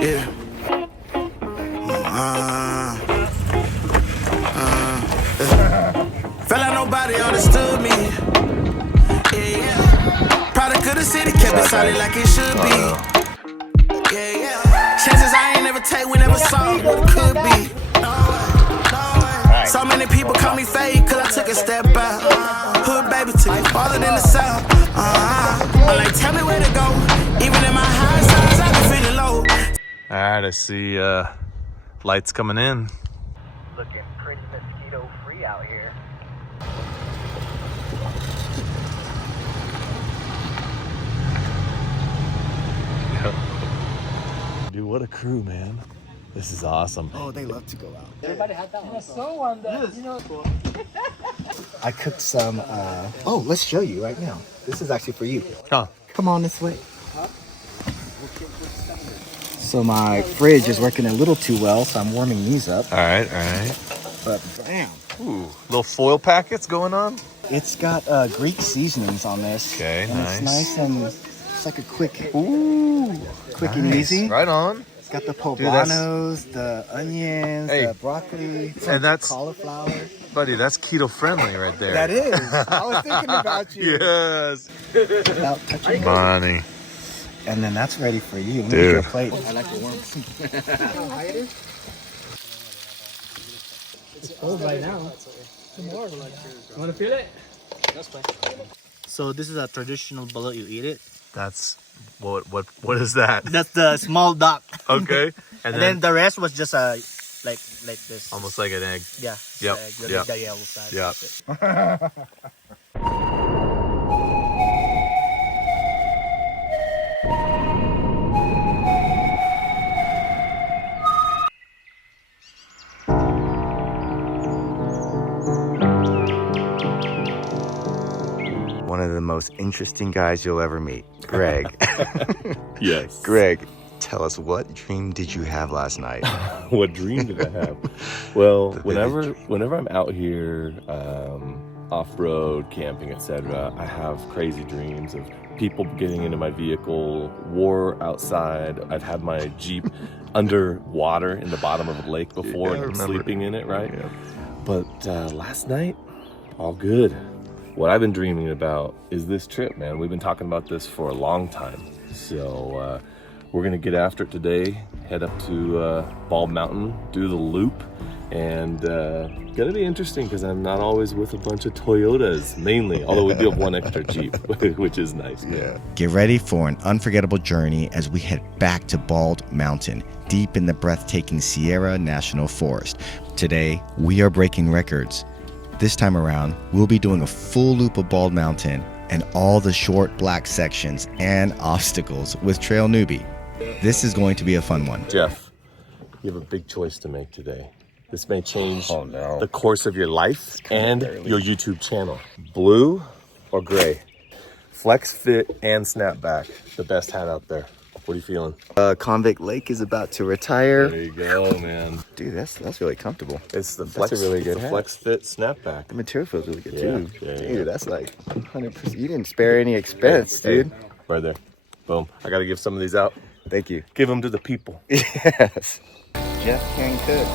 Yeah. Felt like nobody understood me. Yeah. Product of the city, kept it solid like it should be. Yeah. Chances I ain't never take, we never saw what it could be. No way. So many people call me fake, cause I took a step out. Hood baby took it farther than the south. I'm like, tell me where to go. Even in my high sides, I be feeling low. Alright, I see lights coming in. Looking pretty mosquito free out here. Dude, what a crew, man. This is awesome. Oh, they love to go out. Everybody had that one. Someone that, you know. I cooked some, oh, let's show you right now. This is actually for you. Huh. Come on this way. So my fridge is working a little too well, so I'm warming these up. Alright. But bam. Ooh, little foil packets going on? It's got Greek seasonings on this. Okay, and nice. It's nice and it's like a quick Nice. and easy. Right on. It's got the poblanos, the onions, Hey. the broccoli, And that's, cauliflower. buddy, that's keto friendly right there. That is. I was thinking about you. Yes. Without touching it. Money. And then that's ready for you. Look at Dude. your plate. I like the worms. It's cold right now. Tomorrow, you want to feel it? So this is a traditional bullet. You eat it. That's what is that? That's the small duck. Okay. And then the rest was just like this. almost like an egg. Yeah. Yep, yep. The yellow side. Yep. That's it. One of the most interesting guys you'll ever meet, Greg. Yes. Greg, tell us, what dream did you have last night? What dream did I have? Well, whenever I'm out here, off-road, camping, etc., I have crazy dreams of people getting into my vehicle, war outside. I've had my Jeep underwater in the bottom of a lake before and sleeping in it, right? Yeah. But last night, all good. What I've been dreaming about is this trip, man. We've been talking about this for a long time. So we're gonna get after it today, head up to Bald Mountain, do the loop, and gonna be interesting because I'm not always with a bunch of Toyotas, mainly, although we do have one extra Jeep, which is nice, man. Yeah. Get ready for an unforgettable journey as we head back to Bald Mountain, deep in the breathtaking Sierra National Forest. Today, we are breaking records. This time around, we'll be doing a full loop of Bald Mountain and all the short black sections and obstacles with Trail Newbie. This is going to be a fun one. Jeff, you have a big choice to make today. This may change no. the course of your life and your YouTube channel. Blue or gray? Flex fit and snapback, the best hat out there. What are you feeling? Convict Lake is about to retire. There you go, man. Dude, that's really comfortable. It's the That's flex, a really good hat. flex fit snapback. The material feels really good Yeah, too. yeah, Dude, yeah. that's like 100%. You didn't spare any expense, Hey, dude. right there. Boom. I got to give some of these out. Thank you. Give them to the people. Yes. Jeff can cook.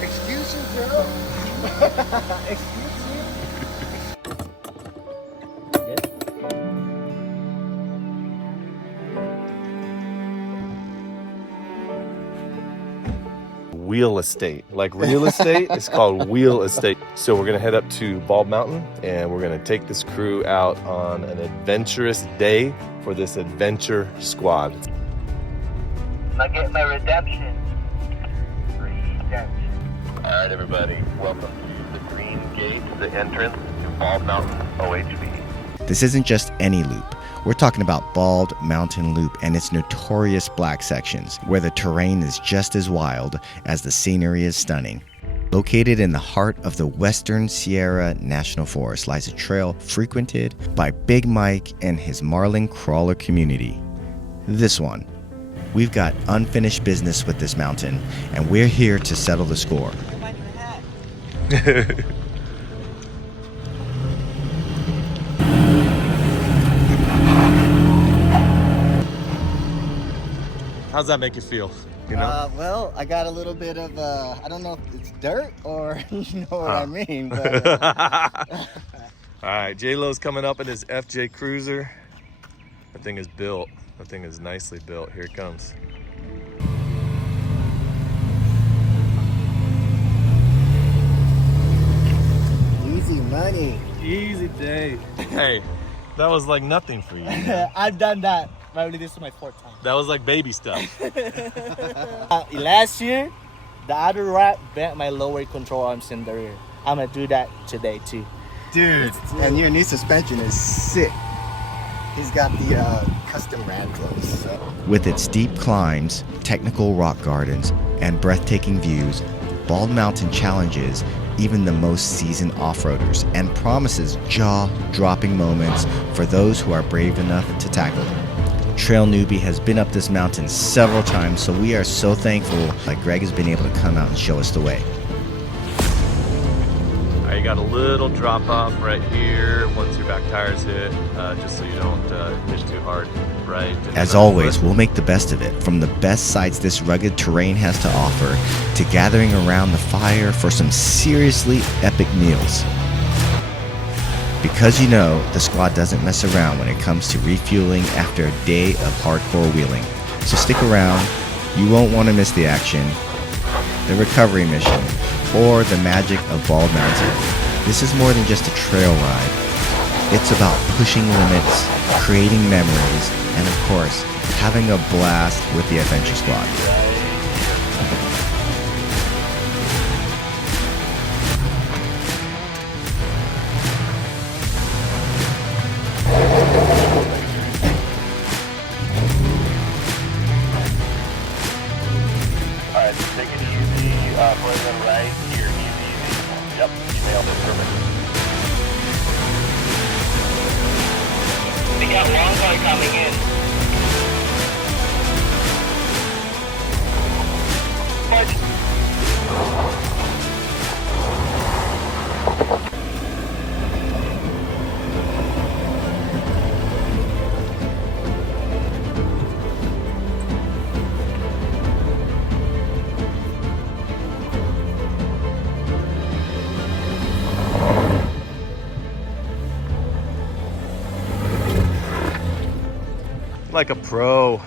Excuse you, girl. Excuse you. Wheel estate. Like real estate, it's called wheel estate. So we're gonna head up to Bald Mountain and we're gonna take this crew out on an adventurous day for this adventure squad. I get my redemption. Redemption. All right, everybody, welcome to the Green Gate, the entrance to Bald Mountain OHV. This isn't just any loop. We're talking about Bald Mountain Loop and its notorious black sections, where the terrain is just as wild as the scenery is stunning. Located in the heart of the Western Sierra National Forest lies a trail frequented by Big Mike and his marlin crawler community. This one. We've got unfinished business with this mountain, and we're here to settle the score. How's that make you feel? You know? Well, I got a little bit of, I don't know if it's dirt or you know what I mean. But, All right, J-Lo's coming up in his FJ Cruiser. That thing is built. That thing is nicely built. Here it comes. easy money. Easy day. Hey, that was like nothing for you. I've done that. Probably this is my 4th time. That was like baby stuff. Last year, the other rat bent my lower control arms in the rear. I'm gonna do that today too. Dude, and your new suspension is sick. He's got the custom rad clothes. So. With its steep climbs, technical rock gardens, and breathtaking views, Bald Mountain challenges even the most seasoned off-roaders and promises jaw-dropping moments for those who are brave enough to tackle it. Trail Newbie has been up this mountain several times, so we are so thankful that Greg has been able to come out and show us the way. You got a little drop off right here once your back tires hit, just so you don't hit too hard, right? As always, we'll make the best of it, from the best sights this rugged terrain has to offer, to gathering around the fire for some seriously epic meals. Because you know, the squad doesn't mess around when it comes to refueling after a day of hardcore wheeling. So stick around, you won't want to miss the action, the recovery mission, or the magic of Bald Mountain. This is more than just a trail ride. It's about pushing limits, creating memories, and of course, having a blast with the Adventure Squad. Alright, take it easy, Overland right here, easy. Yep, you nailed it, perfect. We got long guy coming in. Like a pro.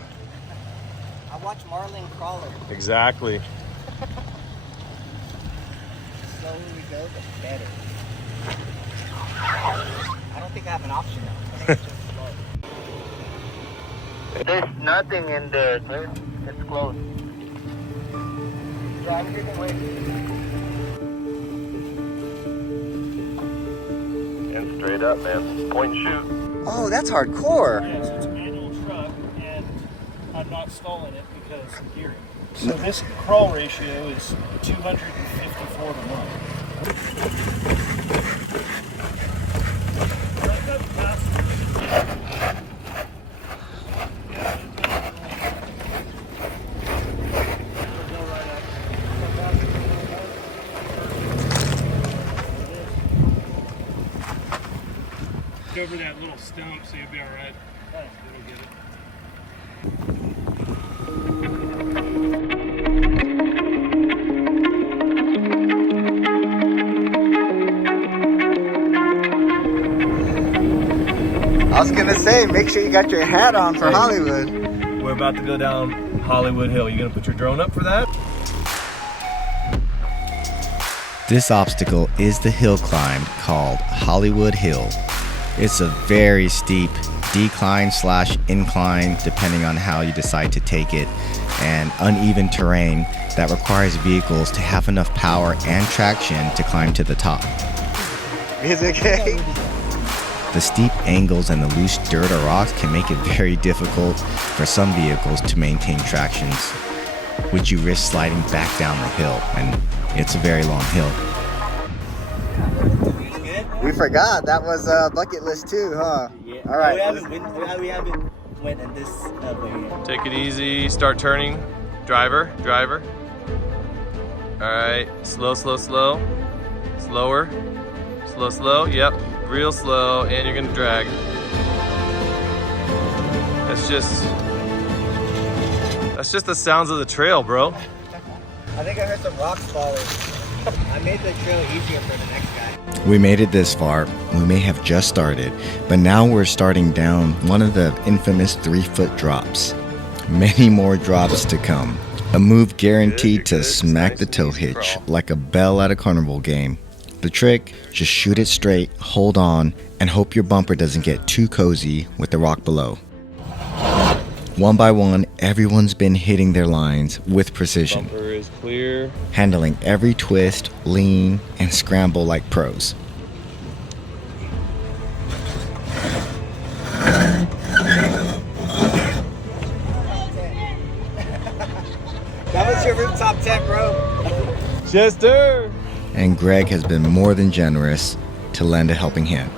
I watch Marlin Crawler. Exactly. The slower we go, the better. I don't think I have an option though. I think it's just slow. There's nothing in there, sir. It's closed. Drive here and wait. And straight up, man. Point and shoot. Oh, that's hardcore. Yes, it's a manual truck, and I'm not stalling it because of gearing. So this crawl ratio is 254 to 1. Over that little stump, so you'll be all right. It'll get it. I was gonna say, make sure you got your hat on for Hollywood. We're about to go down Hollywood Hill. You gonna put your drone up for that? This obstacle is the hill climb called Hollywood Hill. It's a very steep decline/incline, depending on how you decide to take it, and uneven terrain that requires vehicles to have enough power and traction to climb to the top. Is it okay? The steep angles and the loose dirt or rocks can make it very difficult for some vehicles to maintain tractions, which you risk sliding back down the hill, and it's a very long hill. We forgot that was a bucket list too, huh? Yeah. All right. We haven't went in this way. Take it easy, start turning. Driver. All right, slow. Slower. Slow, yep, real slow, and you're gonna drag. That's just the sounds of the trail, bro. I think I heard some rocks falling. I made the trail easier for the next guy. We made it this far. We may have just started, but now we're starting down one of the infamous 3-foot drops. Many more drops to come. A move guaranteed to smack the tow hitch like a bell at a carnival game. The trick, just shoot it straight, hold on, and hope your bumper doesn't get too cozy with the rock below. One by one, everyone's been hitting their lines with precision. Bumper is clear. Handling every twist, lean, and scramble like pros. That was your rooftop tent, bro. Chester! And Greg has been more than generous to lend a helping hand.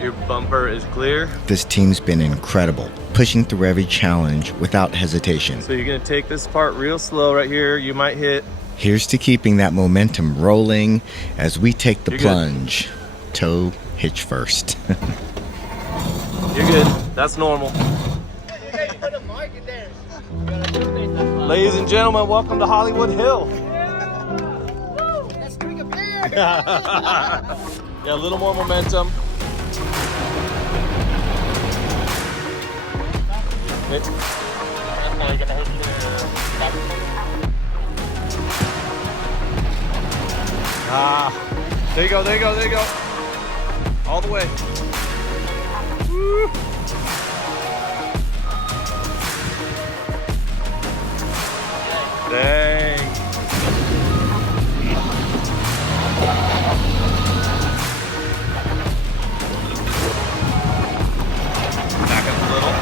Your bumper is clear. This team's been incredible, pushing through every challenge without hesitation. So you're gonna take this part real slow right here. You might hit. Here's to keeping that momentum rolling as we take the You're good. plunge. Toe hitch first. You're good. That's normal. Ladies and gentlemen, welcome to Hollywood Hill. Let's drink a beer. Yeah, a little more momentum. There you go. All the way. Woo. Dang. Back up a little.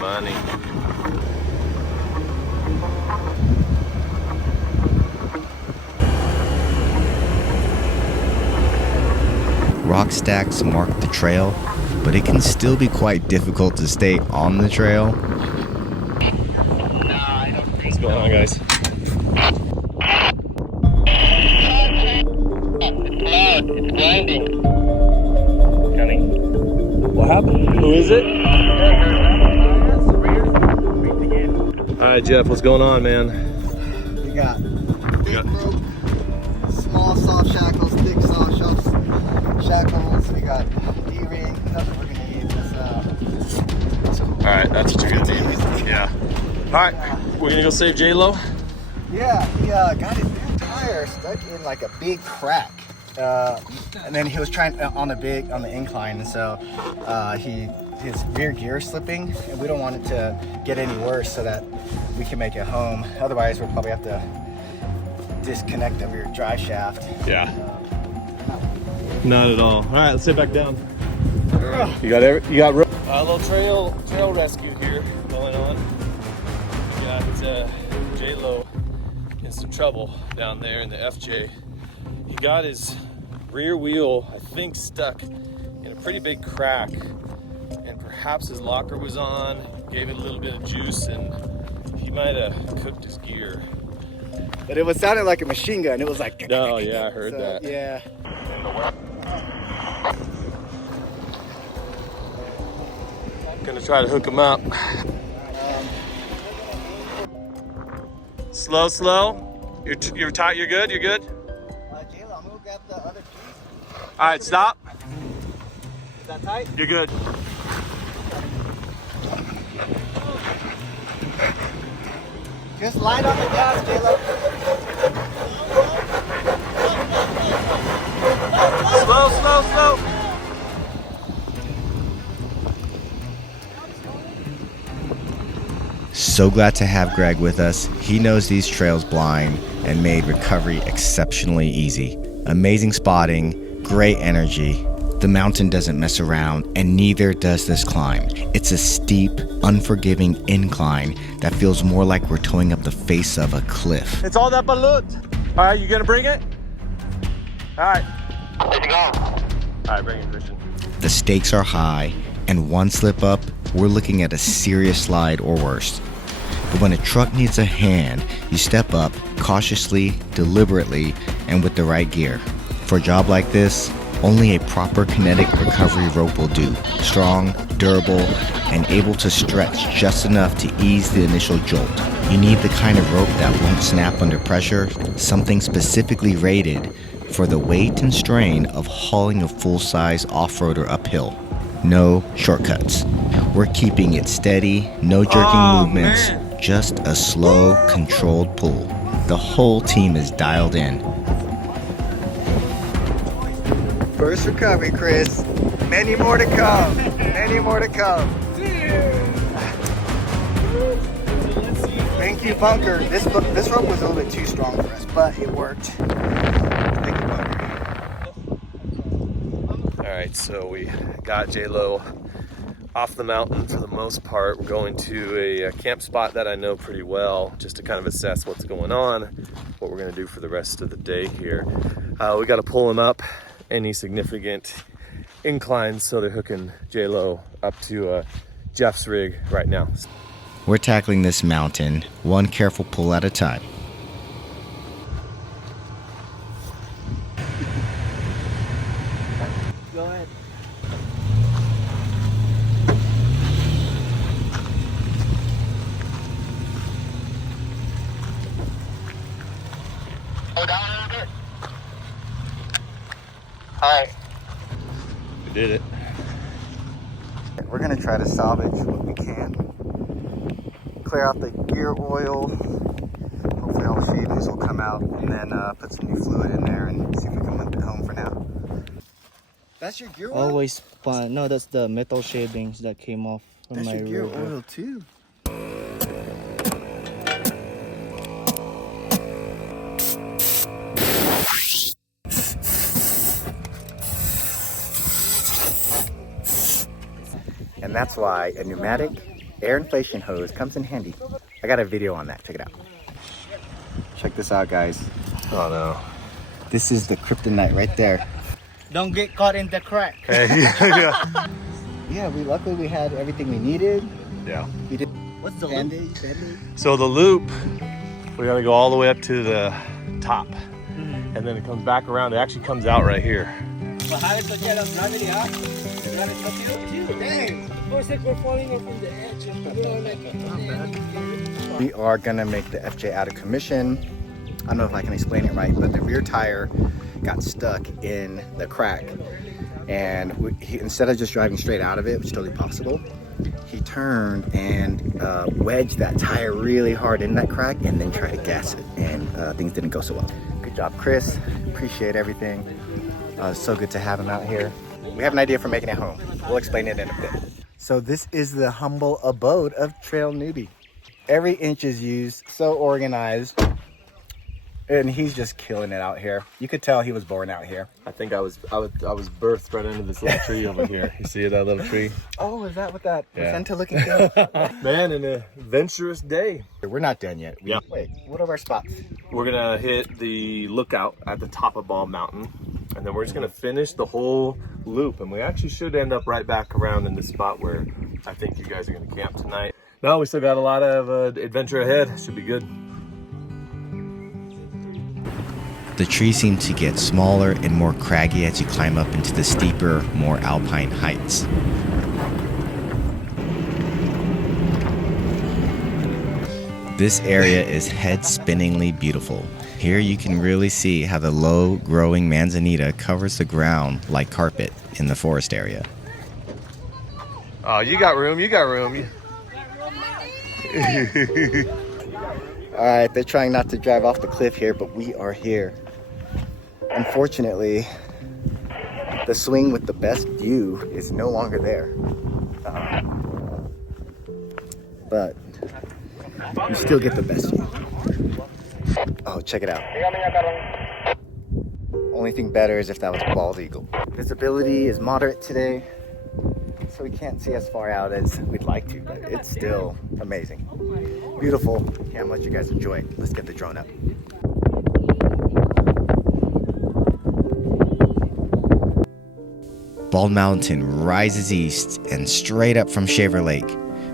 Money. Rock stacks mark the trail, but it can still be quite difficult to stay on the trail. What's going on, guys? It's grinding. Coming. What happened? Who is it? All right, Jeff, what's going on, man? We got big rope, small soft shackles, thick soft shackles. We got D-ring. Nothing we're gonna use this. All right, that's what you're gonna need. Yeah. All right, we're gonna go save J-Lo. Yeah, he got his rear tire stuck in like a big crack. And then he was trying on the incline, and so his rear gear is slipping, and we don't want it to get any worse so that we can make it home. Otherwise, we'll probably have to disconnect the rear drive shaft. Yeah. Not at all. All right, let's sit back down. You got a little trail rescue here going on. Yeah, it's J-Lo in some trouble down there in the FJ. He got his rear wheel, I think, stuck in a pretty big crack, and perhaps his locker was on, gave it a little bit of juice, and he might have cooked his gear. But it was sounding like a machine gun. It was like. Oh yeah, I heard so, that. Yeah. Gonna try to hook him up. Slow. You're tight. You're good. J-Lo, I'm gonna grab the other piece. All right, stop. Is that tight? You're good. Just light on the gas, J-Lo. Slow. So glad to have Greg with us. He knows these trails blind and made recovery exceptionally easy. Amazing spotting, great energy. The mountain doesn't mess around, and neither does this climb. It's a steep, unforgiving incline that feels more like we're towing up the face of a cliff. It's all that balut. All right, you gonna bring it? All right. Let's go. All right, bring it, Christian. The stakes are high, and one slip up, we're looking at a serious slide or worse. But when a truck needs a hand, you step up cautiously, deliberately, and with the right gear. For a job like this, only a proper kinetic recovery rope will do. Strong, durable, and able to stretch just enough to ease the initial jolt. You need the kind of rope that won't snap under pressure, something specifically rated for the weight and strain of hauling a full-size off-roader uphill. No shortcuts. We're keeping it steady, no jerking movements, just a slow, controlled pull. The whole team is dialed in. First recovery, Chris. Many more to come. Many more to come. Thank you, Bunker. This rope was a little bit too strong for us, but it worked. Thank you, Bunker. All right, so we got J-Lo off the mountain for the most part. We're going to a camp spot that I know pretty well, just to kind of assess what's going on, what we're gonna do for the rest of the day here. We gotta pull him up any significant inclines, so they're hooking J-Lo up to Jeff's rig right now. We're tackling this mountain, one careful pull at a time. Go ahead. Go down a little bit. Alright, We did it. we're gonna try to salvage what we can. Clear out the gear oil. Hopefully all the shavings will come out, and then put some new fluid in there and see if we can limp it home for now. That's your gear oil? Always fun. No, that's the metal shavings that came off from That's my your gear rig. oil too. And that's why a pneumatic air inflation hose comes in handy. I got a video on that, check it out. Check this out, guys. Oh no. This is the kryptonite right there. Don't get caught in the crack. Yeah. Yeah, luckily we had everything we needed. Yeah. We did What's the Band-Aid. So the loop, we gotta go all the way up to the top. And then it comes back around. It actually comes out right here. But how is the gravity, huh? The gravity touch you? Dang! Of course, like we're falling off from the edge. We are gonna make the FJ out of commission. I don't know if I can explain it right, but the rear tire got stuck in the crack. And instead of just driving straight out of it, which is totally possible, he turned and wedged that tire really hard in that crack and then tried to gas it. And things didn't go so well. Good job, Chris. Appreciate everything. So good to have him out here. We have an idea for making it home. We'll explain it in a bit. So this is the humble abode of Trail Newbie. Every inch is used, so organized. And he's just killing it out here. You could tell he was born out here. I think I was birthed right into this little tree over here. You see that little tree? Oh, is that what that Yeah. placenta looking thing? Man, an adventurous day. We're not done yet. Yeah. Wait, what are our spots? We're gonna hit the lookout at the top of Bald Mountain, and then we're just gonna finish the whole loop. And we actually should end up right back around in the spot where I think you guys are gonna camp tonight. No, we still got a lot of adventure ahead. Should be good. The trees seem to get smaller and more craggy as you climb up into the steeper, more alpine heights. This area is head-spinningly beautiful. Here you can really see how the low-growing manzanita covers the ground like carpet in the forest area. Oh, you got room. You got room. All right, they're trying not to drive off the cliff here, but we are here. Unfortunately, the swing with the best view is no longer there. But you still get the best view. Oh, check it out. Only thing better is if that was a bald eagle. Visibility is moderate today, so we can't see as far out as we'd like to, but it's still amazing. Beautiful. Can't let you guys enjoy it. Let's get the drone up. Bald Mountain rises east and straight up from Shaver Lake,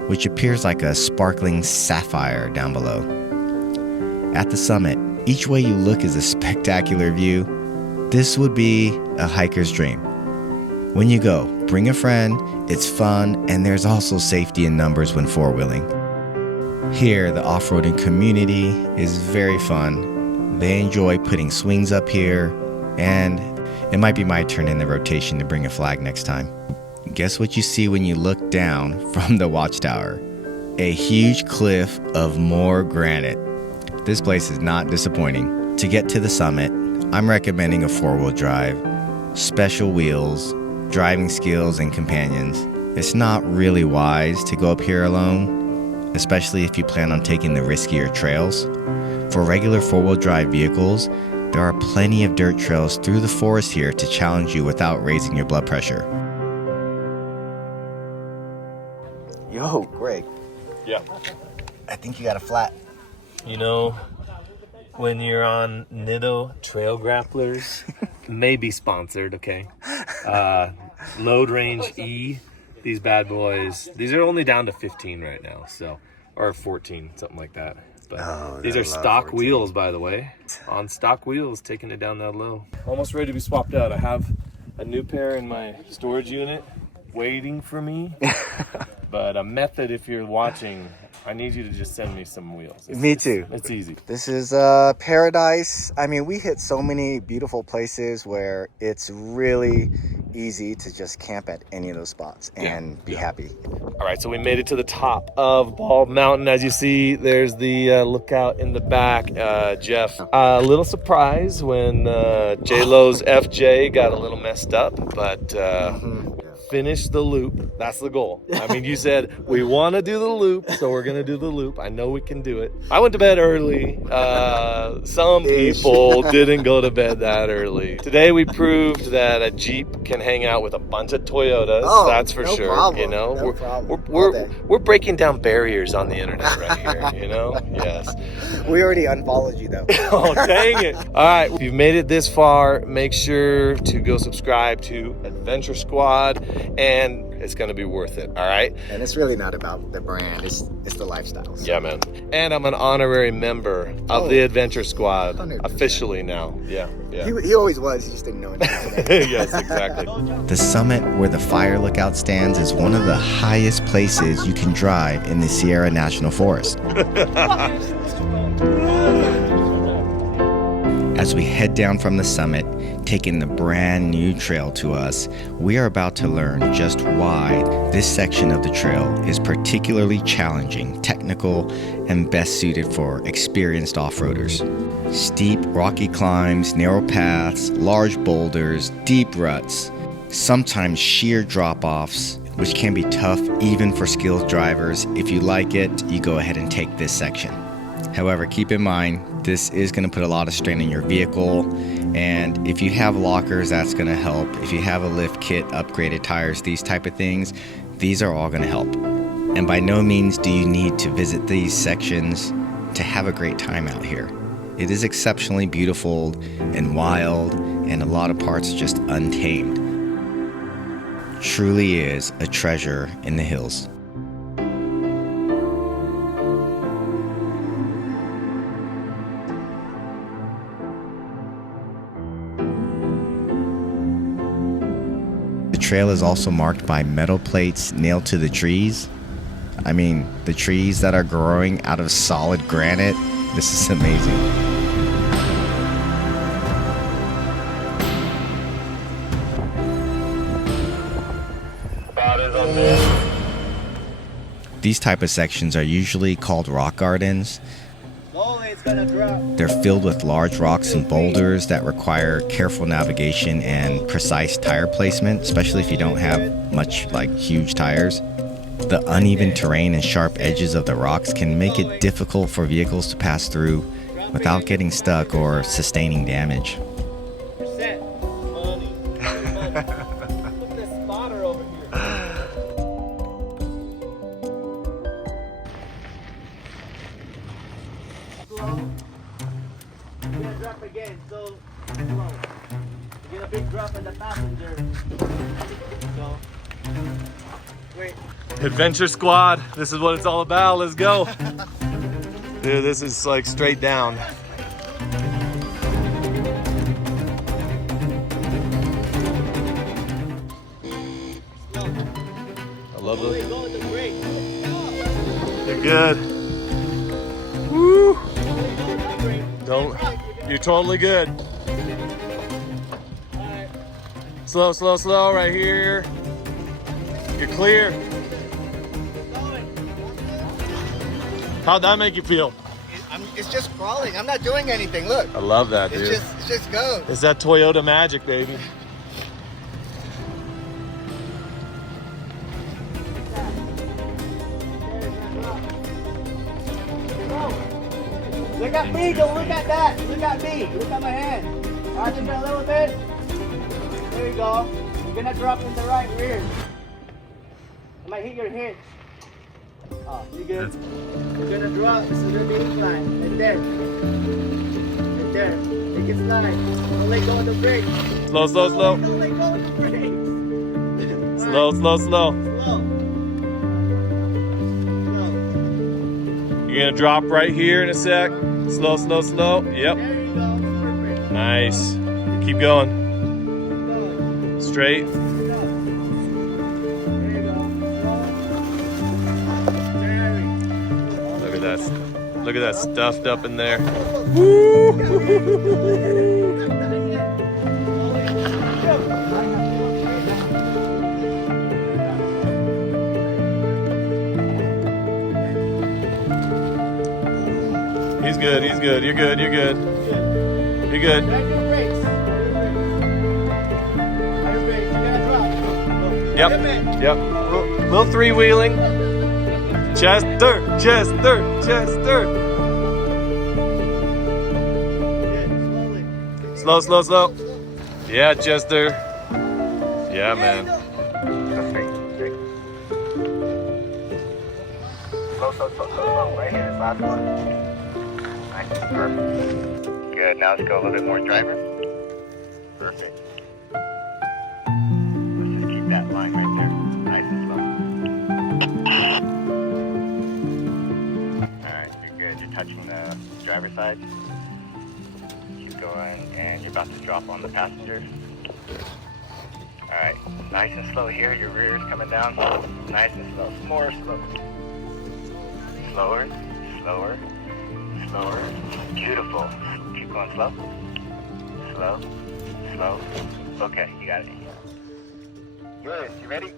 which appears like a sparkling sapphire down below. At the summit, each way you look is a spectacular view. This would be a hiker's dream. When you go, bring a friend, it's fun, and there's also safety in numbers when four-wheeling. Here, the off-roading community is very fun. They enjoy putting swings up here, and it might be my turn in the rotation to bring a flag next time. Guess what you see when you look down from the watchtower? A huge cliff of more granite. This place is not disappointing. To get to the summit, I'm recommending a four-wheel drive, special wheels, driving skills, and companions. It's not really wise to go up here alone, especially if you plan on taking the riskier trails. For regular four-wheel drive vehicles, there are plenty of dirt trails through the forest here to challenge you without raising your blood pressure. Yo, Greg. Yeah. I think you got a flat. You know, when you're on Nitto Trail Grapplers, maybe sponsored, okay? Load Range E, these bad boys, these are only down to 15 right now, so, or 14, something like that. But these are stock 14. wheels, by the way. On stock wheels, taking it down that low. Almost ready to be swapped out. I have a new pair in my storage unit waiting for me. But a method, if you're watching, I need you to just send me some wheels. Me too. It's easy. This is paradise. I mean, we hit so many beautiful places where it's really easy to just camp at any of those spots and be happy. All right, so we made it to the top of Bald Mountain. As you see, there's the lookout in the back. Jeff, a little surprise when J-Lo's FJ got a little messed up, but finish the loop. That's the goal. I mean, you said we want to do the loop, so we're going to do the loop. I know we can do it. I went to bed early. Some people didn't go to bed that early. Today we proved that a Jeep can hang out with a bunch of Toyotas. That's for sure. Problem. You know, No we're breaking down barriers on the internet right here. You know, yes. We already unfollowed you though. Oh, dang it. All right, if you've made it this far, make sure to go subscribe to Adventure Squad, and it's going to be worth it. All right. And it's really not about the brand. It's the lifestyle. So. Yeah, man. And I'm an honorary member of the Adventure Squad 100%. Officially now. Yeah. He always was. He just didn't know anything. Yes, exactly. The summit where the fire lookout stands is one of the highest places you can drive in the Sierra National Forest. As we head down from the summit, taking the brand new trail to us, we are about to learn just why this section of the trail is particularly challenging, technical, and best suited for experienced off-roaders. Steep, rocky climbs, narrow paths, large boulders, deep ruts, sometimes sheer drop-offs, which can be tough even for skilled drivers. If you like it, you go ahead and take this section. However, keep in mind, this is going to put a lot of strain on your vehicle, and if you have lockers, that's going to help. If you have a lift kit, upgraded tires, these type of things, these are all going to help. And by no means do you need to visit these sections to have a great time out here. It is exceptionally beautiful and wild, and a lot of parts just untamed. Truly is a treasure in the hills. The trail is also marked by metal plates nailed to the trees. I mean, the trees that are growing out of solid granite. This is amazing. These type of sections are usually called rock gardens. They're filled with large rocks and boulders that require careful navigation and precise tire placement, especially if you don't have much huge tires. The uneven terrain and sharp edges of the rocks can make it difficult for vehicles to pass through without getting stuck or sustaining damage. big drop on the passenger. So, wait. Adventure squad, this is what it's all about. Let's go. Dude, this is like straight down. I love it. You're good. Woo! Don't. You're totally good. Slow, slow, slow right here. You're clear. How'd that make you feel? It's just crawling. I'm not doing anything. Look. I love that, dude. It just goes. It's that Toyota magic, baby. Look at me, don't look at that. Look at me. Look at my hand. Arch it a little bit. There you go. You're gonna drop in the right rear. I might hit your head. Oh, you good? You're gonna drop. This is gonna be incline. Right there. Right there. Make it slide. Don't let go of the brakes. Slow, slow, slow. Don't let go of the brakes. Slow, slow, slow. Slow. You're gonna drop right here in a sec. Slow, slow, slow. Yep. There you go. Perfect. Nice. Keep going. Straight. There you go. Very. Look at that. Look at that stuffed up in there. He's good. He's good. You're good. You're good. You're good. Yep. Yep. Little three-wheeling. Chester. Chester. Chester. Slow, slow, slow. Yeah, Chester. Yeah, man. Slow. Right here, this last one. Nice, perfect. Good, now let's go a little bit more driver. Perfect. Let's just keep that line right there. Nice and slow. Alright, you're good. You're touching the driver's side. Keep going, and you're about to drop on the passenger. Alright, nice and slow here. Your rear is coming down. Nice and slow. More slow. Slower, slower, slower. Beautiful. Keep going slow. Slow, slow. Okay, you got it. Good. You ready?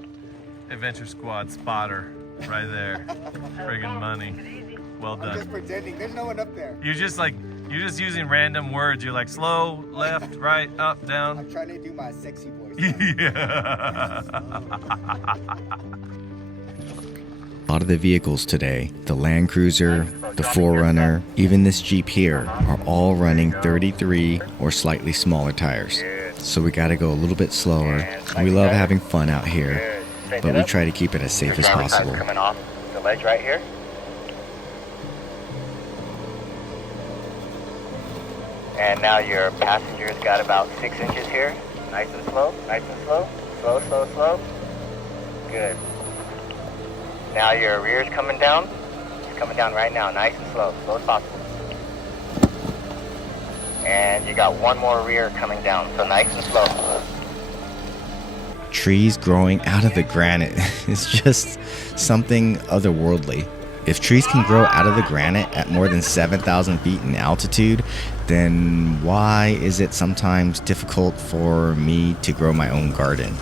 Adventure Squad spotter, right there. Friggin' money. Well I'm just done. pretending. There's no one up there. You're just using random words. You're like slow, left, right, up, down. I'm trying to do my sexy voice. Yeah. A lot of the vehicles today, the Land Cruiser, the 4Runner, even this Jeep here, are all running 33 or slightly smaller tires. So we gotta go a little bit slower. We love having fun out here, but we try to keep it as safe as possible. Coming off the ledge right here. And now your passenger's got about 6 inches here. Nice and slow, nice and slow. Slow, slow, slow. Good. Now your rear's coming down. It's coming down right now, nice and slow, slow as possible. And you got one more rear coming down, so nice and slow. Trees growing out of the granite is just something otherworldly. If trees can grow out of the granite at more than 7,000 feet in altitude, then why is it sometimes difficult for me to grow my own garden?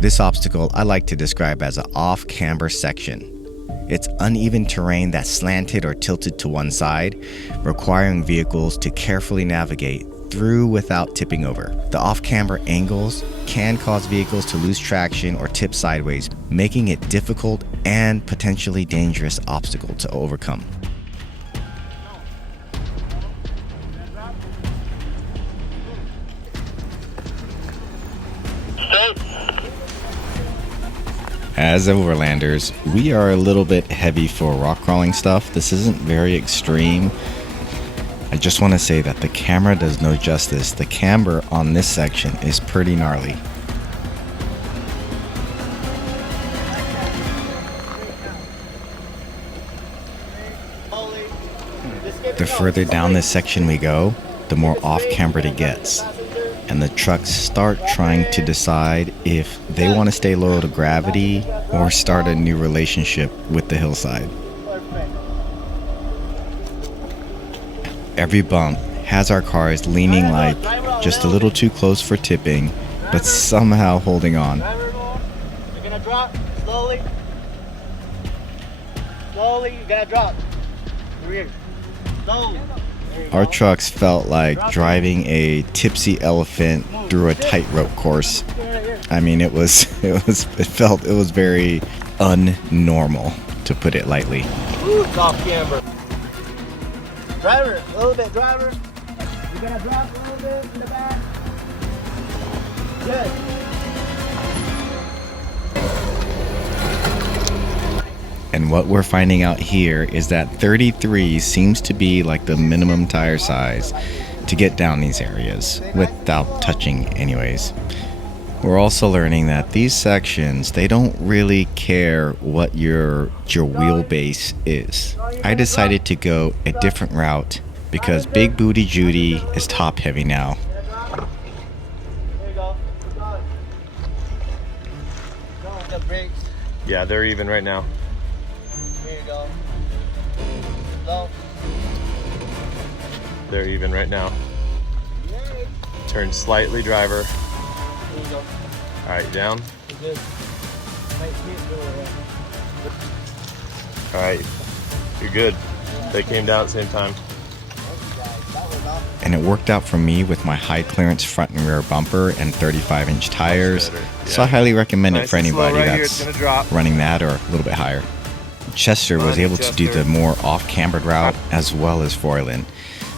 This obstacle I like to describe as an off-camber section. It's uneven terrain that's slanted or tilted to one side, requiring vehicles to carefully navigate through without tipping over. The off-camber angles can cause vehicles to lose traction or tip sideways, making it difficult and potentially dangerous obstacle to overcome. As Overlanders, we are a little bit heavy for rock crawling stuff. This isn't very extreme. I just want to say that the camera does no justice. The camber on this section is pretty gnarly. The further down this section we go, the more off-cambered it gets. And the trucks start trying to decide if they want to stay loyal to gravity or start a new relationship with the hillside. Every bump has our cars leaning like just a little too close for tipping, but somehow holding on. You're gonna drop slowly. Slowly, you're gonna drop. Rear. Slowly. Our trucks felt like driving a tipsy elephant through a tightrope course. I mean, it was very unnormal, to put it lightly. Ooh, soft camber. Driver, a little bit, driver. You're gonna drop a little bit in the back. Good. And what we're finding out here is that 33 seems to be like the minimum tire size to get down these areas without touching anyways. We're also learning that these sections, they don't really care what your wheelbase is. I decided to go a different route because Big Booty Judy is top heavy now. There you go. Go with the brakes. Yeah, they're even right now. Here you go. Slow. They're even right now. Turn slightly, driver. Here you go. All right, down. You're good. Might see it go around. All right, you're good. They came down at the same time. And it worked out for me with my high clearance front and rear bumper and 35-inch tires. So I highly recommend it for anybody that's running that or a little bit higher. Chester was able to do the more off-cambered route as well as Froyland.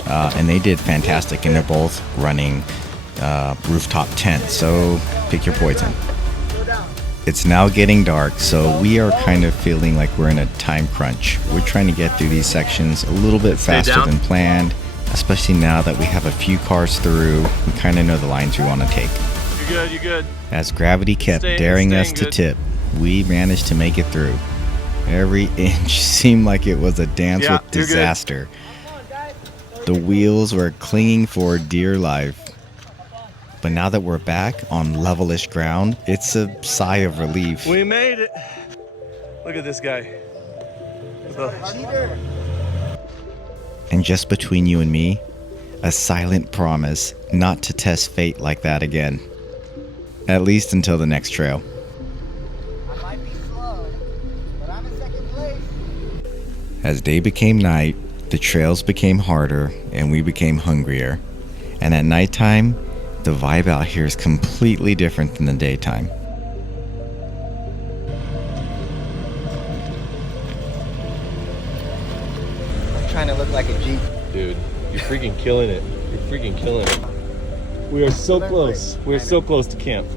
And they did fantastic, and they're both running rooftop tents, so pick your poison. It's now getting dark, so we are kind of feeling like we're in a time crunch. We're trying to get through these sections a little bit faster than planned, especially now that we have a few cars through. We kind of know the lines we want to take. You're good, you're good. As gravity kept daring us to tip, we managed to make it through. Every inch seemed like it was a dance with disaster. The wheels were clinging for dear life. But now that we're back on levelish ground, it's a sigh of relief. We made it. Look at this guy. And just between you and me, a silent promise not to test fate like that again. At least until the next trail. I might be slow, but I'm in second place. As day became night, the trails became harder and we became hungrier. And at nighttime, the vibe out here is completely different than the daytime. I'm trying to look like a Jeep. Dude, you're freaking killing it. You're freaking killing it. We are so close. We're so close to camp.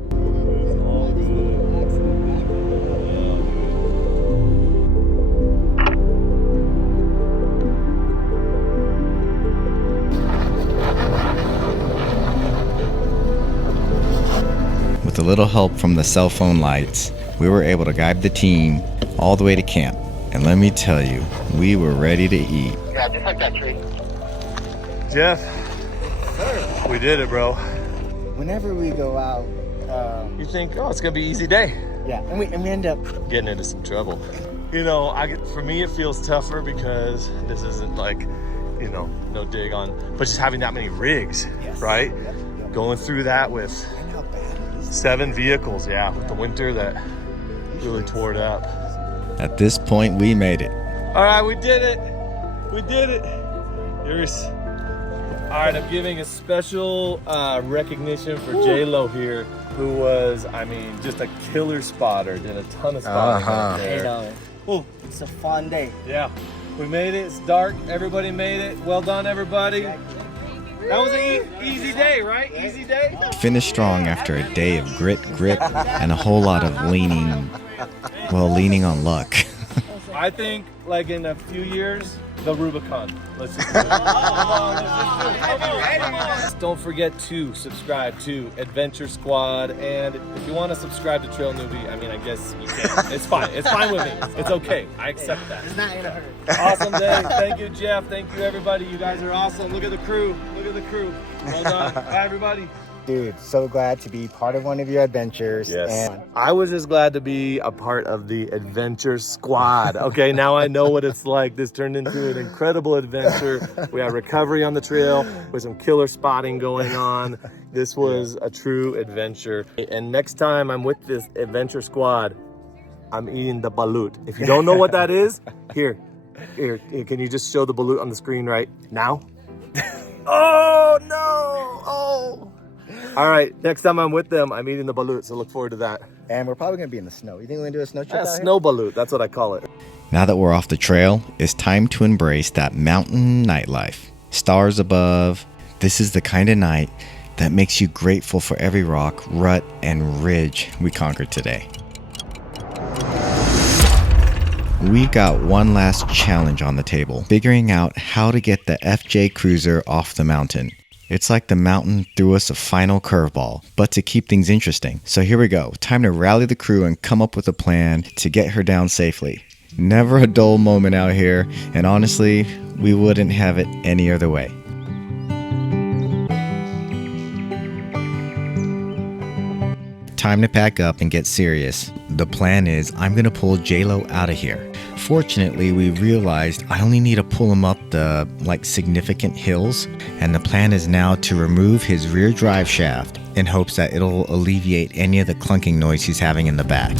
With a little help from the cell phone lights, we were able to guide the team all the way to camp. And let me tell you, we were ready to eat. Yeah, just like that tree. Jeff, we did it, bro. Whenever we go out, You think, oh, it's gonna be an easy day. yeah, and we end up Getting into some trouble. You know, for me it feels tougher because this isn't like, you know, no dig on, but just having that many rigs, right? Yep. Going through that with And how bad it is. 7 vehicles, yeah, with the winter that really tore it up. At this point, we made it. All right, we did it. We did it. Yours. All right, I'm giving a special recognition for J-Lo here, who was, I mean, just a killer spotter. Did a ton of spotting out Hey, there. no. It's a fun day. Yeah, we made it. It's dark. Everybody made it. Well done, everybody. That was an easy day, right? Easy day. Finished strong after a day of grit, grip, and a whole lot of leaning on luck. I think, like in a few years, The Rubicon. Let's just do it. Come on, let's just do it. Come on. Don't forget to subscribe to Adventure Squad, and if you want to subscribe to Trail Newbie, I mean, I guess you can. It's fine. It's fine with me. It's okay. I accept that. It's not gonna hurt. Awesome day. Thank you, Jeff. Thank you, everybody. You guys are awesome. Look at the crew. Look at the crew. Well done. Bye, everybody. Dude, so glad to be part of one of your adventures. Yes. And I was just glad to be a part of the Adventure Squad. Okay, now I know what it's like. This turned into an incredible adventure. We had recovery on the trail with some killer spotting going on. This was a true adventure. And next time I'm with this Adventure Squad, I'm eating the balut. If you don't know what that is, here, can you just show the balut on the screen right now? Oh, no. Oh. All right, next time I'm with them, I'm eating the balut, so look forward to that. we're probably gonna be in the snow. You think we're gonna do a snow trip out here? Snow balut, that's what I call it. Now that we're off the trail, it's time to embrace that mountain nightlife. Stars above. This is the kind of night that makes you grateful for every rock, rut, and ridge we conquered today. We've got one last challenge on the table, figuring out how to get the FJ Cruiser off the mountain. It's like the mountain threw us a final curveball, but to keep things interesting. So here we go. Time to rally the crew and come up with a plan to get her down safely. Never a dull moment out here, and honestly, we wouldn't have it any other way. Time to pack up and get serious. The plan is I'm gonna pull J-Lo out of here. Fortunately, we realized I only need to pull him up the significant hills, and the plan is now to remove his rear drive shaft in hopes that it'll alleviate any of the clunking noise he's having in the back.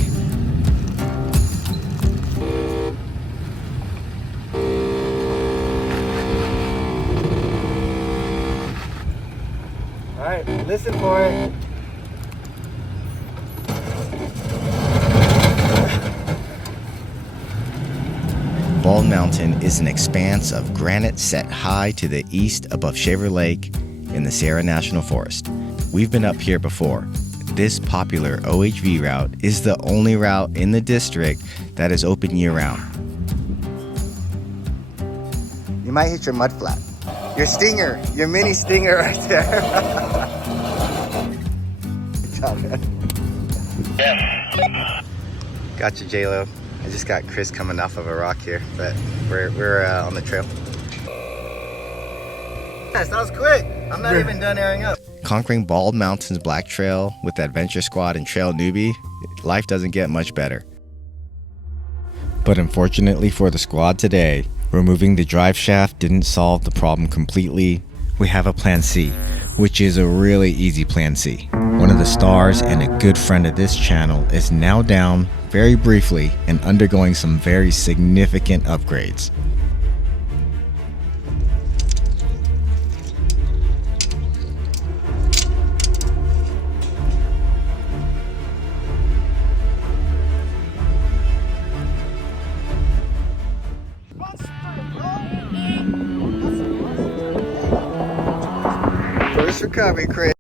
All right, listen for it. Bald Mountain is an expanse of granite set high to the east above Shaver Lake in the Sierra National Forest. We've been up here before. This popular OHV route is the only route in the district that is open year-round. You might hit your mud flat. Your stinger, your mini stinger right there. Good job, man. Gotcha, J-Lo. I just got Chris coming off of a rock here, but we're on the trail. That was quick. I'm not even done airing up. Conquering Bald Mountain's Black Trail with the Adventure Squad and Trail Newbie, life doesn't get much better. But unfortunately for the squad today, removing the drive shaft didn't solve the problem completely. We have a plan C, which is a really easy plan C. One of the stars and a good friend of this channel is now down very briefly and undergoing some very significant upgrades. First recovery, Chris.